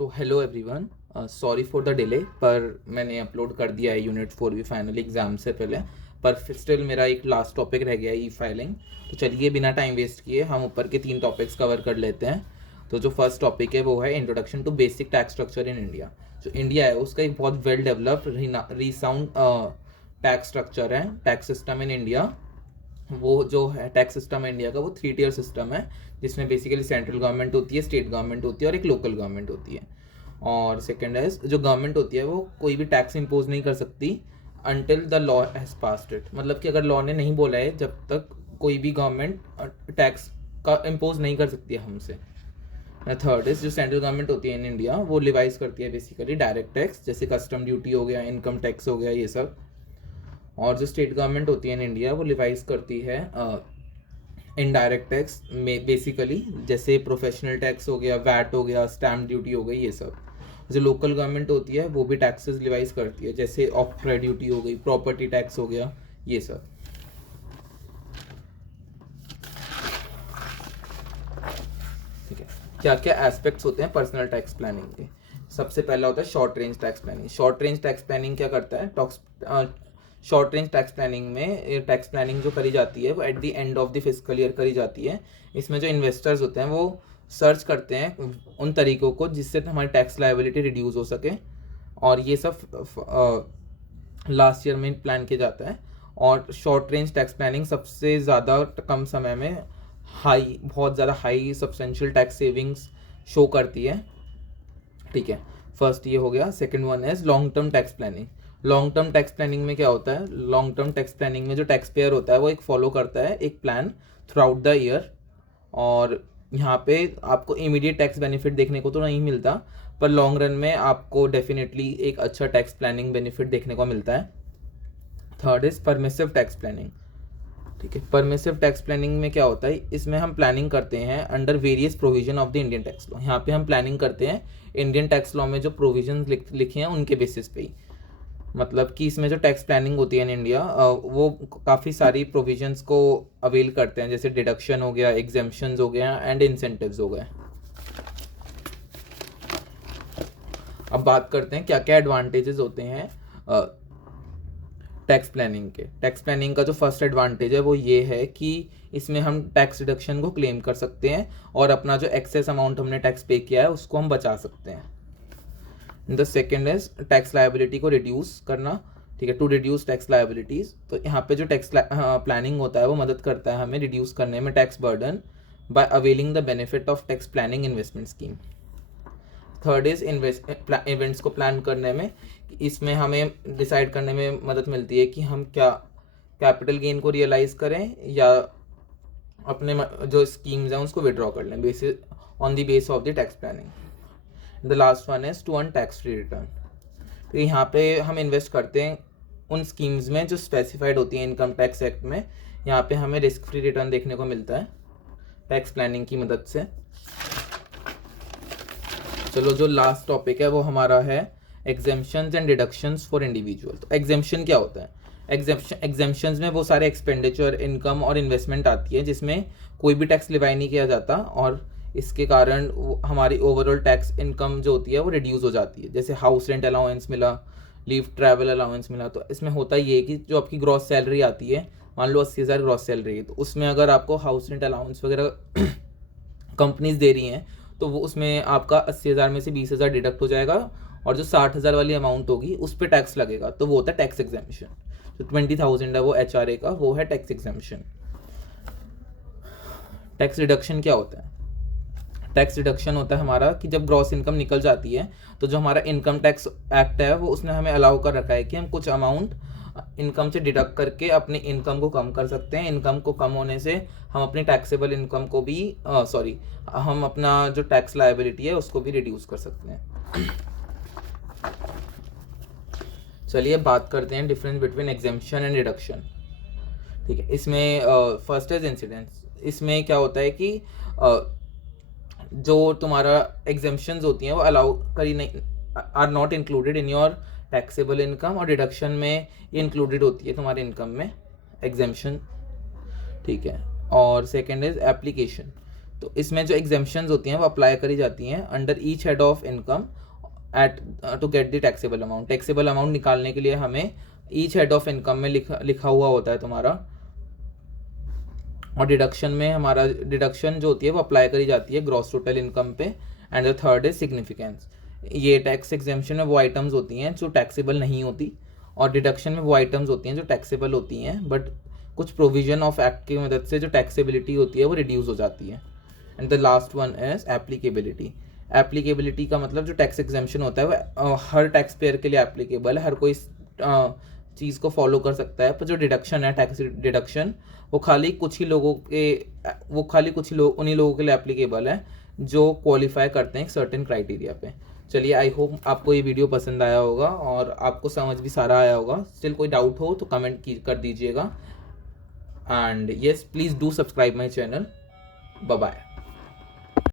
तो hello everyone, sorry for the delay, पर मैंने अपलोड कर दिया है यूनिट 4 भी फाइनल एग्ज़ाम से पहले। पर स्टिल मेरा एक लास्ट टॉपिक रह गया है, ई फाइलिंग। तो चलिए बिना टाइम वेस्ट किए हम ऊपर के 3 टॉपिक्स कवर कर लेते हैं। तो जो फर्स्ट टॉपिक है वो है introduction to basic tax structure in India. जो इंडिया है उसका एक बहुत well developed resound tax structure है, टैक्स सिस्टम इन इंडिया। वो जो है टैक्स सिस्टम है इंडिया का, वो 3 टियर सिस्टम है, जिसमें बेसिकली सेंट्रल गवर्नमेंट होती है, स्टेट गवर्नमेंट होती है और एक लोकल गवर्नमेंट होती है। और सेकेंड है, जो गवर्नमेंट होती है वो कोई भी टैक्स इम्पोज नहीं कर सकती until the law has passed it. मतलब कि अगर लॉ ने नहीं बोला है जब तक कोई भी गवर्नमेंट टैक्स का इम्पोज नहीं कर सकती है हमसे। थर्ड इज, जो सेंट्रल गवर्नमेंट होती है इन इंडिया वो लिवाइज करती है बेसिकली डायरेक्ट टैक्स, जैसे कस्टम ड्यूटी हो गया, इनकम टैक्स हो गया, ये सब। और जो स्टेट गवर्नमेंट होती है इन इंडिया वो लिवाइज करती है इनडायरेक्ट टैक्स में, बेसिकली जैसे प्रोफेशनल टैक्स हो गया, वैट हो गया, स्टैम्प ड्यूटी हो गई, ये सब। जो लोकल गवर्नमेंट होती है वो भी टैक्सेस लिवाइज करती है, जैसे ऑक्ट्रा ड्यूटी हो गई, प्रॉपर्टी टैक्स हो गया, ये सब। ठीक है, क्या क्या एस्पेक्ट्स होते हैं पर्सनल टैक्स प्लानिंग के। सबसे पहला होता है short range tax planning. Short range tax planning क्या करता है? शॉर्ट रेंज टैक्स प्लानिंग में टैक्स प्लानिंग जो करी जाती है वो at the end of the fiscal year करी जाती है। इसमें जो इन्वेस्टर्स होते हैं वो सर्च करते हैं उन तरीकों को जिससे हमारी टैक्स लायबिलिटी रिड्यूस हो सके, और ये सब लास्ट ईयर में प्लान किया जाता है। और शॉर्ट रेंज टैक्स प्लानिंग सबसे ज़्यादा कम समय में बहुत ज़्यादा high substantial tax savings show करती है। ठीक है, फर्स्ट ये हो गया। सेकंड वन है long term tax planning. Long term tax planning में क्या होता है? लॉन्ग टर्म टैक्स प्लानिंग में जो टैक्स पेयर होता है वो एक फॉलो करता है एक plan through out the year, और यहाँ पे आपको इमीडिएट टैक्स बेनिफिट देखने को तो नहीं मिलता, पर लॉन्ग रन में आपको डेफिनेटली एक अच्छा टैक्स प्लानिंग बेनिफिट देखने को मिलता है। Third is permissive tax planning. ठीक है, परमिसिव टैक्स प्लानिंग में क्या होता है? इसमें हम प्लानिंग करते हैं under various provision of the Indian tax law. यहाँ पे हम प्लानिंग करते हैं इंडियन टैक्स लॉ में जो प्रोविजन लिखे हैं उनके बेसिस पे ही। मतलब कि इसमें जो टैक्स प्लानिंग होती है इन इंडिया वो काफ़ी सारी प्रोविजंस को अवेल करते हैं, जैसे डिडक्शन हो गया, एग्जेम्पशंस हो गया एंड इंसेंटिव्स हो गए। अब बात करते हैं क्या क्या एडवांटेजेस होते हैं टैक्स प्लानिंग के। टैक्स प्लानिंग का जो फर्स्ट एडवांटेज है वो ये है कि इसमें हम टैक्स रिडक्शन को क्लेम कर सकते हैं और अपना जो एक्सेस अमाउंट हमने टैक्स पे किया है उसको हम बचा सकते हैं। The second is tax liability को रिड्यूस करना। ठीक है, टू रिड्यूस टैक्स लायबिलिटीज। तो यहाँ पे जो टैक्स प्लानिंग होता है वो मदद करता है हमें रिड्यूस करने में tax burden bye availing the benefit of tax planning investment scheme. Third is events को प्लान करने में, इसमें हमें डिसाइड करने में मदद मिलती है कि हम क्या कैपिटल गेन को रियलाइज करें या अपने जो स्कीम्स हैं उसको विड्रॉ कर लें basis on the base of the tax planning. The last one is to earn tax free return. तो यहाँ पे हम इन्वेस्ट करते हैं उन स्कीम्स में जो स्पेसिफाइड होती हैं इनकम टैक्स एक्ट में। यहाँ पे हमें रिस्क फ्री रिटर्न देखने को मिलता है टैक्स प्लानिंग की मदद से। चलो, जो लास्ट टॉपिक है वो हमारा है exemptions and deductions for individual. तो एग्जेम्पशन क्या होता है? एग्जेम्पशंस में वो सारे एक्सपेंडिचर, इनकम और इन्वेस्टमेंट आती है जिसमें कोई भी टैक्स लिवाई नहीं किया जाता, और इसके कारण हमारी ओवरऑल टैक्स इनकम जो होती है वो रिड्यूस हो जाती है। जैसे हाउस रेंट अलाउंस मिला, लीव ट्रैवल अलाउंस मिला। तो इसमें होता ये है कि जो आपकी ग्रॉस सैलरी आती है, मान लो 80,000 ग्रॉस सैलरी है, तो उसमें अगर आपको हाउस रेंट अलाउंस वगैरह कंपनीज दे रही हैं तो वो उसमें आपका 80,000 में से 20,000 डिडक्ट हो जाएगा, और जो 60,000 वाली अमाउंट होगी उस पर टैक्स लगेगा, तो वो होता है टैक्स एग्जेम्पशन। जो 20,000 है वो HRA का, वो है टैक्स एग्जेम्पशन। टैक्स रिडक्शन क्या होता है? टैक्स रिडक्शन होता है हमारा कि जब ग्रॉस इनकम निकल जाती है तो जो हमारा इनकम टैक्स एक्ट है वो उसने हमें अलाउ कर रखा है कि हम कुछ अमाउंट इनकम से डिडक्ट करके अपने इनकम को कम कर सकते हैं। इनकम को कम होने से हम अपनी टैक्सेबल इनकम को भी हम अपना जो टैक्स लायबिलिटी है उसको भी रिड्यूस कर सकते हैं। चलिए बात करते हैं difference between exemption and deduction. ठीक है, इसमें फर्स्ट इज इंसिडेंस। इसमें क्या होता है कि जो तुम्हारा एग्जेम्पशंस होती हैं वो अलाउ करी नहीं, are not included in your taxable income, और डिडक्शन में ये इंक्लूडेड होती है तुम्हारे इनकम में एग्जेम्पशन। ठीक है, और सेकंड इज एप्लीकेशन। तो इसमें जो एग्जेम्पशंस होती हैं वो अप्लाई करी जाती हैं under each head of income at to get the taxable amount. Taxable amount निकालने के लिए हमें ईच हेड ऑफ इनकम में लिखा हुआ होता है तुम्हारा, और डिडक्शन में हमारा डिडक्शन जो होती है वो अप्लाई करी जाती है ग्रॉस टोटल इनकम पे। And the third is significance. ये टैक्स एग्जेम्पशन में वो आइटम्स होती हैं जो टैक्सेबल नहीं होती, और डिडक्शन में वो आइटम्स होती हैं जो टैक्सेबल होती हैं, बट कुछ प्रोविजन ऑफ एक्ट की मदद से जो टैक्सेबिलिटी होती है वो रिड्यूस हो जाती है। And the last one is applicability. Applicability का मतलब जो टैक्स एग्जेम्पशन होता है वो हर टैक्स पेयर के लिए एप्लीकेबल है, हर कोई चीज़ को फॉलो कर सकता है। पर जो डिडक्शन है, टैक्स डिडक्शन, वो खाली कुछ ही लोगों उन्हीं लोगों के लिए एप्लीकेबल है जो क्वालिफाई करते हैं एक सर्टेन क्राइटेरिया पे। चलिए, आई होप आपको ये वीडियो पसंद आया होगा और आपको समझ भी सारा आया होगा। स्टिल कोई डाउट हो तो कमेंट कर दीजिएगा। And yes, please do subscribe my channel. Bye bye.